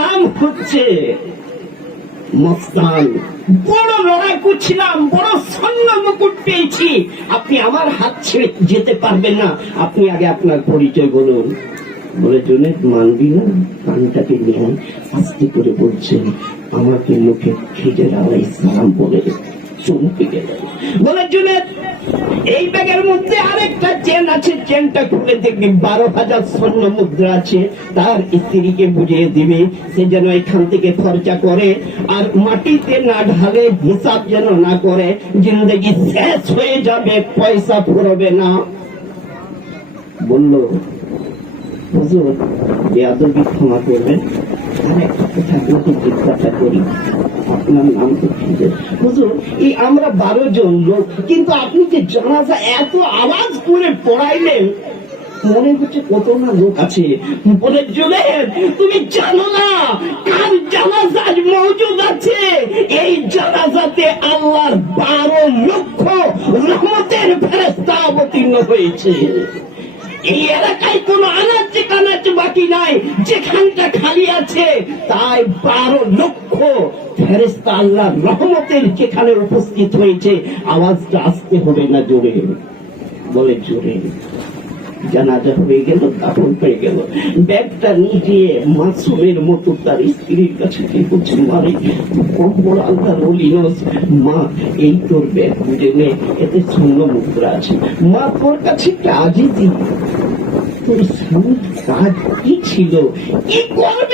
নাম হচ্ছে মস্তান বড় লড়াকু ছিলাম বড় স্বর্ণ মুকুট পেয়েছি। আপনি আমার হাত ছেড়ে যেতে পারবেন না। আপনি আগে আপনার পরিচয় বলুন। বলে জুনেদ মানবি না, কানটাকে নিয়ে আস্তে করে বলছেন আমাকে মুখে খিজের আলাই সালাম বলে চমকে গেল বলে জুনেদ এই ব্যাগের মধ্যে আরেকটা চেন আছে চেনটা খুলে দেখবি বারো হাজার স্বর্ণ মুদ্রা আছে, তার স্ত্রীকে বুঝিয়ে দিবে, সে যেন এখান থেকে খরচা করে, আর মাটিতে না ঢালে হিসাব যেন না করে, জিন্দগি শেষ হয়ে যাবে, পয়সা ফুরবে না। বলল, হুজুর, বেয়াদবি ক্ষমা করবেন একটা কথা আপনাকে জিজ্ঞাসা করি। হুজুর, এই আমরা বারো জন লোক, কিন্তু আপনি যে জানাজা এত আওয়াজ করে পড়াইলেন, মনে হচ্ছে কত না লোক আছে। তুমি জানো না, কার জানাজা আজ মজুদ আছে? এই জানাজাতে আল্লাহর বারো লক্ষ রহমতের ফেরেস্তা অবতীর্ণ হয়েছে। এই এলাকায় কোন আনাচে কানাচে বাকি নাই, যেখানটা খালি আছে, তাই বারো লক্ষ ফেরেস্তা আল্লাহ রহমতের যেখানে উপস্থিত হয়েছে, আওয়াজটা আসতে হবে না জোরে। বলে জোরে। জানাজা হয়ে গেল, দাফন হয়ে গেল। ব্যাগটা নিজে মাসুমের মতো তার স্ত্রীর কাছে গিয়ে বলছে, মারে কম বড় আল্লাহ রলিনস মা, এই তোর ব্যাগ নে, এতে শূন্য মুদ্রা আছে। মা, তোর কাছে আজিজি। তোর কাজ কি ছিল? কি করবে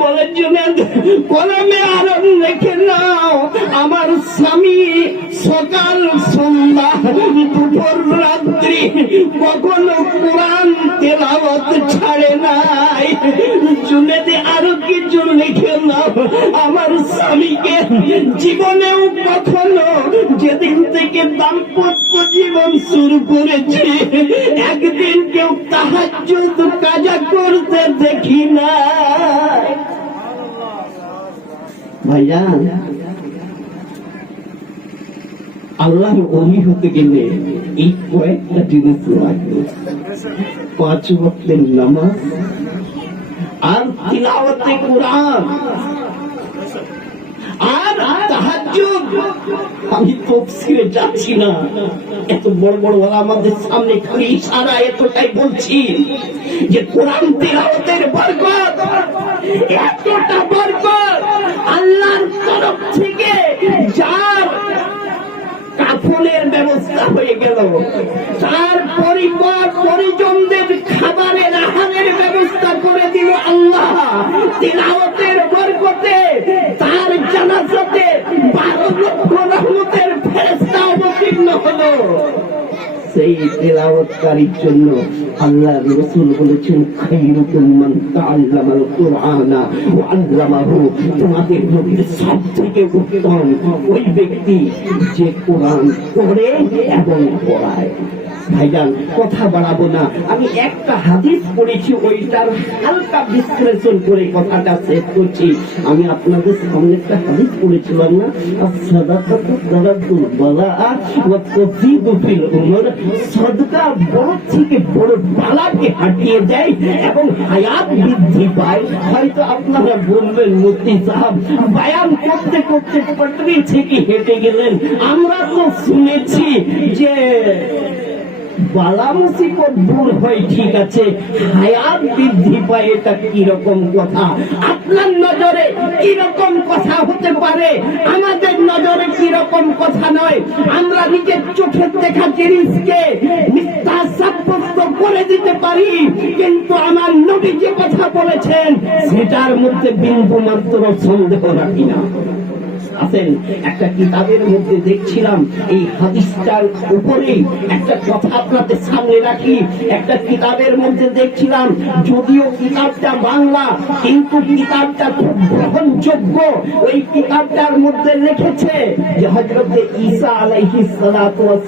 বলে জুনেদ, কলমে আরম লেখে নাও, আমার স্বামী সকাল সন্ধ্যা দুপুর রাত্রি কখনো কোরআন তেলাওয়াত ছাড়ে নাই। জুনেদে আরও কিছু লিখে আমার স্বামীকে জীবনেও কখনো যেদিন থেকে দাম্পত্য জীবন শুরু করেছে, একদিন কেউ তাহাজ্জুদ কাজা করতে দেখি না। ভাইজান আল্লাহ অলি হতে গেলে এই কয়েকটা জিনিস লাগবে। পাঁচ ভক্তের নামাজ আর তিলাওয়াতে কোরআন। আর তাহাজ্জুদ? আমি তফসিরে যাচ্ছি না এত বড় বড় আমাদের সামনে খালি এতটাই বলছি যে কোরআন তিলাওয়াতের বরকত, এতটা বরকত আল্লাহর তরফ থেকে যার কাফনের ব্যবস্থা হয়ে গেল, তার পরিবার পরিজনদের খাবারের আহারের ব্যবস্থা করে দিল আল্লাহ। তিলাওয়াতের বরকতে তার জানাজাতে বারো লক্ষ রহমতের ফেরেস্তা অবতীর্ণ হলো সেই তেলাওয়াতকারীর জন্য আল্লাহ রসুল বলেছেন খাইরুকুম মান তাআল্লামাল কুরআনা ওয়া আল্লামাহু। তোমাদের নবীর সবথেকে উত্তম ওই ব্যক্তি যে কোরআন পড়ে এবং পড়ায়। ভাইজান, কথা বাড়াবো না। আমি একটা হাদিস পড়েছি, ওইটার হালকা বিশ্লেষণ করে কথাটা শেষ করছি। আমি আপনাদের সামনে একটা হাদিস পড়েছিলাম না আমরা তো শুনেছি যে বালা মুসিবত দূর হয়, ঠিক আছে। হায়াত বৃদ্ধি পায়, এটা কীরকম কথা? আপনার নজরে কীরকম কথা হতে পারে? আমাদের নজরে কীরকম কথা নয়? আমরা নিজের চোখের দেখা জিনিসকে মিথ্যা সাব্যস্ত করে দিতে পারি, কিন্তু আমার নবী যে কথা বলেছেন, সেটার মধ্যে বিন্দু মাত্র সন্দেহ রাখি না। আছেন একটা কিতাবের মধ্যে দেখছিলাম, এই হাদিসটার উপরেই একটা কথা আপনাদের সামনে রাখি। একটা কিতাবের মধ্যে দেখছিলাম, যদিও কিতাবটা বাংলা, কিন্তু কিতাবটা খুব গ্রহণযোগ্য। ওই কিতাবটার মধ্যে লিখেছে যে হজরতে ঈসা আলাইহিস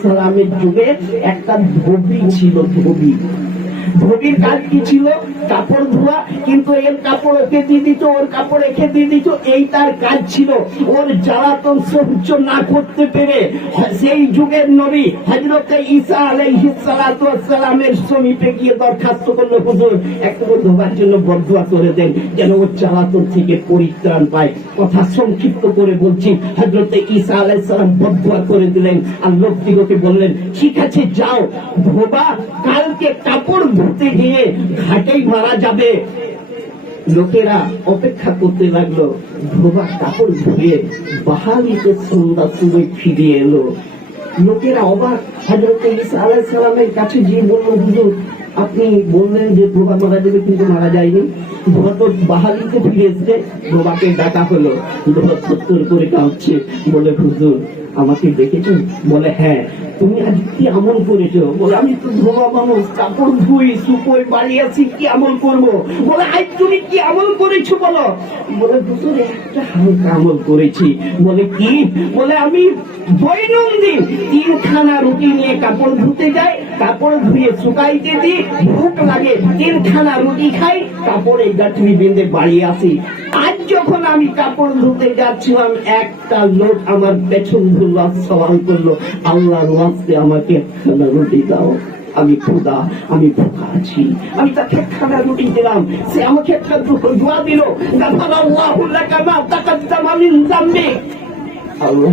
সালামের যুগে একটা ধোবি ছিল ধোবি। ধোবির কাজ কি ছিল? কাপড় ধোয়া, কিন্তু এর কাপড় ওকে দিয়ে দিত, ওর কাপড় একে দিয়ে দিত, এই তার কাজ ছিল। ওর জ্বালাতন সহ্য না করতে পেরে সেই যুগের নবী হজরতে ঈসা আলাইহিস সালাতু ওয়াস সালামের সমীপে গিয়ে দরখাস্ত করল, হুজুর একটু ধোবার জন্য বদুয়া করে দেন, যেন ওর জ্বালাতন থেকে পরিত্রাণ পায়। কথা সংক্ষিপ্ত করে বলছি হজরতে ঈসা আলাইহিস সালাম বদুয়া করে দিলেন আর লোকদিগকে বললেন, ঠিক আছে, যাও, ধোবা, কালকে কাপড় ধুতে গিয়ে ঘাটেই মারা যাবে। লোকেরা অপেক্ষা করতে লাগল। ধোবা কাপড় ধুয়ে বাহালিতে সন্ধ্যা সময় ফিরে এলো। লোকেরা অবাক। হজরত আলাইহিস সালামের কাছে গিয়ে বলল, হুজুর, আপনি বললেন যে ধোবা মারা যাবে কিন্তু মারা যায়নি। ধোবা তো বাহালিতে ফিরে এসছে ধোবাকে ডাকা হলো। ধোবা সত্তর করে কাঁদছে বলে, হুজুর আমাকে দেখেছেন? বলে হ্যাঁ তুমি আজ কি আমল করেছ? বলে, আমি তো ধোবা মানুষ, কাপড় ধুই সুপোয় বাড়ি আছি, কি আমল করব? বলে, আজ তুমি কি আমল করেছ বলো? বলে হুজুর একটা হালকা আমল করেছি। বলে, কি? বলে, আমি দৈনন্দিন তিনখানা রুটি নিয়ে কাপড় ধুতে যাই, কাপড় ধুয়ে শুকাইতে দিই, ভুক লাগে, তিনখানা রুটি খাই, কাপড়ে গাঁথনি বেঁধে বাড়ি আসি। আজ যখন আমি কাপড় ধুতে যাচ্ছিলাম, একটা লোক আমার পেছন ধরলো সওয়াল করল, আল্লাহর ওয়াস্তে আমাকে একখানা রুটি দাও। আমি খোদা আমি ভোকা আছি। আমি তাকে একখানা রুটি দিলাম। সে আমাকে একটা দুঃখ দোয়া দিল। আল্লাহ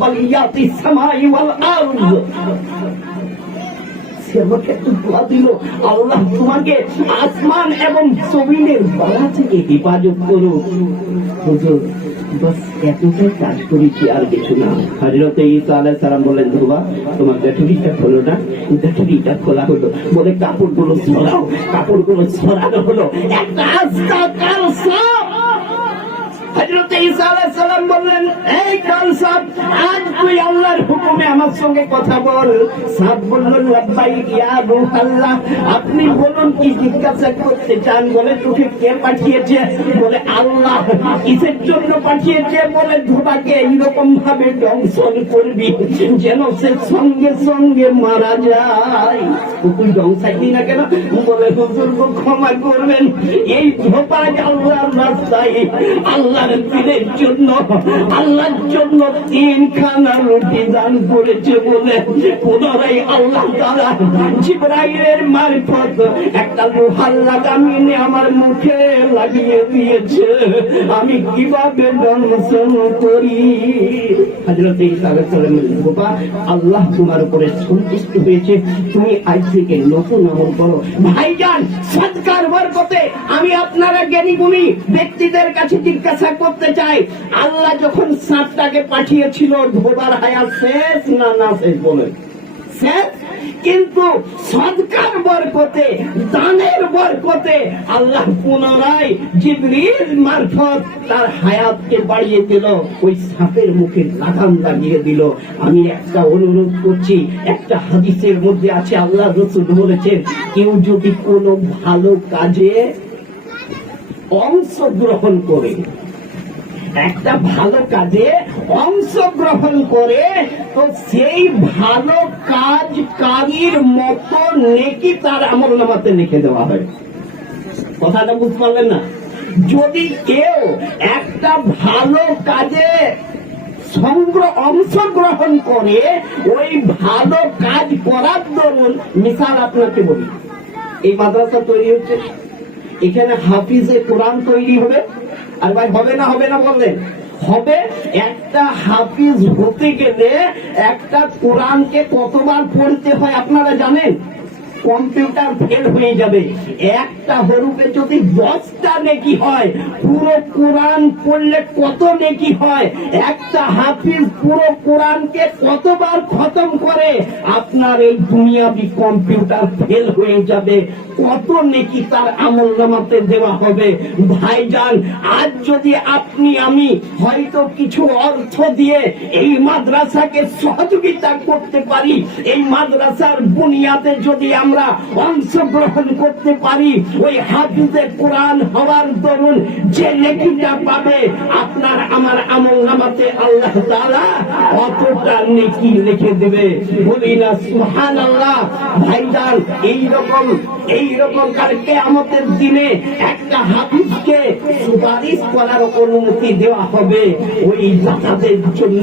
বালিয়াতিস সামাই ওয়াল আরদ সে আমাকে দিল। আল্লাহ তোমাকে আসমান এবং জমিনের বালা থেকে হেফাজত করো। হুজুর, বাস এতটাই কাজ করেছি, আর কিছু না। হাজরতে ঈসা আলাইহিস সালাম বলেন ধোবা, তোমার ব্যাটারিটা খোলো না। ব্যাটারিটা খোলা হলো। বলে, কাপড়গুলো সরাও, কাপড়গুলো সরানো হলো। একটা আস্তা কাল সাপ হজরত ঈসা আলাইহিস সালাম আল্লাহর হুকুমে আমার সঙ্গে কথা বল। সাপ বলল লাব্বাইক ইয়া রূহাল্লাহ আপনি বলুন, কি জিজ্ঞাসা করতে চান? বলে, তোকে কে পাঠিয়েছে? বলে, আল্লাহ কিসের জন্য পাঠিয়েছে? বলে ধোবাকে এইরকম ভাবে দংশন করবি যেন সে সঙ্গে সঙ্গে মারা যায়। তুই দংশাইলি না কেন? বলে, হুজুর ক্ষমা করবেন। এই ধোপাজ আল্লাহর রাস্তায়, আল্লাহর দিনের জন্য, আল্লাহর জন্য তিনখানা রুটি দান করেছে বলে পুনরায় আল্লাহ জিব্রাইলের মারফত একটা লোহার লাগামিনে আমার মুখে লাগিয়ে দিয়েছে। আমি কীভাবে দংশন করি? আল্লাহ তোমার উপরে সন্তুষ্ট হয়েছে। তুমি আজ থেকে নতুন আমল করো। ভাইজান, সৎকার বরকতে আমি আপনারা জ্ঞানী গুণী ব্যক্তিদের কাছে জিজ্ঞাসা করতে চাই, আল্লাহ যখন সাপটাকে পাঠিয়েছিল, ধোবার হায়া শেষ না না শেষ বলে শেষ? কিন্তু সদকার বরকতে দানের বরকতে আল্লাহ পুনরায় জিবরিল মারফত তার হায়াতকে বাড়িয়ে দিল, ওই সাপের মুখে লাগাম লাগিয়ে দিল। আমি একটা অনুরোধ করছি, একটা হাদিসের মধ্যে আছে, আল্লাহ রসুল বলেছেন, কেউ যদি কোনো ভালো কাজে অংশগ্রহণ করে একটা ভালো কাজে অংশগ্রহণ করে তো সেই ভালো কাজ কাজকারীর মতো নেকি তার আমল নামাতে লিখে দেওয়া হয়। কথাটা বুঝতে পারলেন না? যদি কেউ একটা ভালো কাজে সংগ্রহ অংশগ্রহণ করে, ওই ভালো কাজ করার দরুন মিসাল আপনাকে বলি। এই মাদ্রাসা তৈরি হচ্ছে। এখানে হাফিজে কোরআন তৈরি হবে। আর ভাই, হবে না হবে না বললেন হবে একটা হাফিজ হতে গেলে একটা কোরআনকে কতবার পড়তে হয় আপনারা জানেন? কম্পিউটার ফেল হয়ে যাবে। একটা হরুপে যদি দশটা নেকি হয়, পুরো কোরআন পড়লে কত নেকি হয়? একটা হাফিজ পুরো কোরআনকে কতবার খতম করে? আপনার এই দুনিয়াবি কম্পিউটার ফেল হয়ে যাবে। কত নেকি তার আমল নামাতে দেওয়া হবে। ভাইজান, আজ যদি আপনি, আমি হয়তো কিছু অর্থ দিয়ে এই মাদ্রাসাকে সহযোগিতা করতে পারি, এই মাদ্রাসার বুনিয়াদে যদি আমরা অংশগ্রহণ করতে পারি, ওই হাফিজে কোরআন হওয়ার দরুন যে নেকিটা পাবে, আপনার আমার আমল নামাতে আল্লাহ তাআলা অতটা নেকি লিখে দেবে। বলি না সুহান আল্লাহ ভাইজান, এইরকম এইরকম কালকে আমাদের দিনে একটা হাফিজকে সুপারিশ করার অনুমতি দেওয়া হবে ওই জাকাতের জন্য।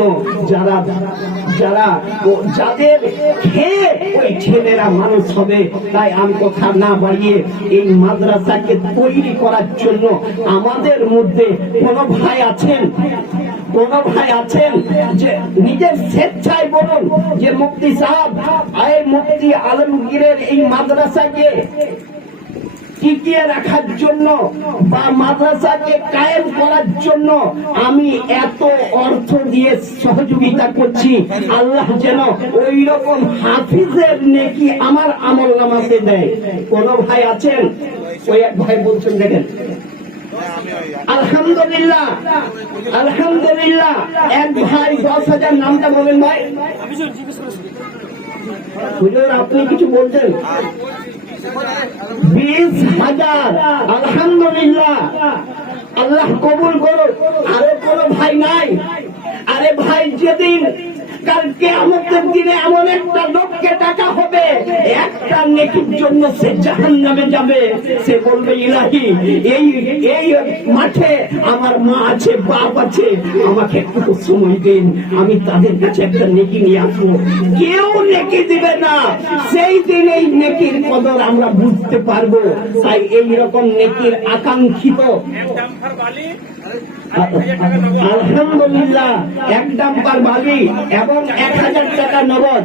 যারা যারা যাদের খেয়ে ওই ছেলেরা মানুষ হবে, তাই আমি কথা না বাড়িয়ে এই মাদ্রাসাকে তৈরি করার জন্য আমাদের মধ্যে কোন ভাই আছেন? কোন ভাই আছেন যে নিজের স্বেচ্ছায় বলুন যে মুক্তি সাহেব, আয় মুক্তি আলমগীরের এই মাদ্রাসাকে টিকিয়ে রাখার জন্য বা মাদ্রাসাকে কায়েম করার জন্য আমি এত অর্থ দিয়ে সহযোগিতা করছি। আল্লাহ যেন ওই রকম হাফিজের নেকি আমার আমল নামাতে দেয়। কোন ভাই আছেন? ওই এক ভাই বলছেন, দেখেন। আলহামদুলিল্লাহ আলহামদুলিল্লাহ, এক ভাই দশ হাজার নামটা বলেন ভাই। আপনি কিছু বলছেন বিশ হাজার আলহামদুলিল্লাহ। আল্লাহ কবুল করো আরে কোনো ভাই নাই। আরে ভাই যেদিন কালকে দিনে এমন একটা লোককে টাকা হবে। একটা জন্য সে বলবে মাঠে আমার মা আছে, বাপ আছে, আমাকে একটু সময় দিন। আমি তাদের কাছে একটা নেকি নিয়ে আসব। কেউ নেকি দিবে না। সেই দিন এই নেকির কদর আমরা বুঝতে পারব। তাই এই রকম নেকির আকাঙ্ক্ষিত আলহামদুলিল্লাহ এক ডাম্পার বালি এবং এক হাজার টাকা নগদ।